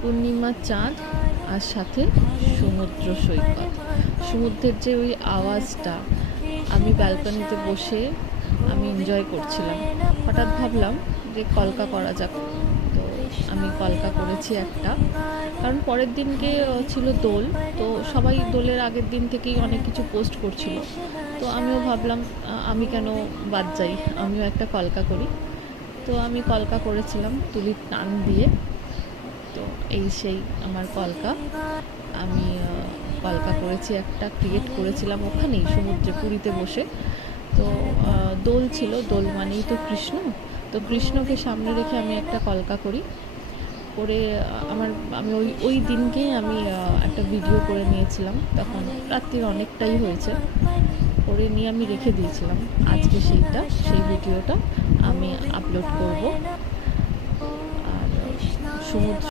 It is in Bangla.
পূর্ণিমার চাঁদ আর সাথে সমুদ্র সৈকত। সমুদ্রের যে ওই আওয়াজটা, আমি ব্যালকনিতে বসে আমি এনজয় করছিলাম। হঠাৎ ভাবলাম যে কলকা করা যাক, তো আমি কলকা করেছি একটা। কারণ পরের দিনকে ছিল দোল, তো সবাই দোলের আগের দিন থেকেই অনেক কিছু পোস্ট করছিল। তো আমিও ভাবলাম আমি কেন বাদ যাই, আমিও একটা কলকা করি। তো আমি কলকা করেছিলাম তুলির টান দিয়ে। তো এই সেই আমার কলকা। আমি কলকা করেছি, একটা ক্রিয়েট করেছিলাম ওখানেই সমুদ্রে পুরীতে বসে। তো দোল ছিল, দোল মানেই তো কৃষ্ণ। তো কৃষ্ণকে সামনে রেখে আমি একটা কলকা করি, করে আমি ওই দিনকেই আমি একটা ভিডিও করে নিয়েছিলাম। তখন রাত্রির অনেকটাই হয়েছে, করে নিয়ে আমি রেখে দিয়েছিলাম। আজকে সেই ভিডিওটা আমি আপলোড করব। আর সমুদ্র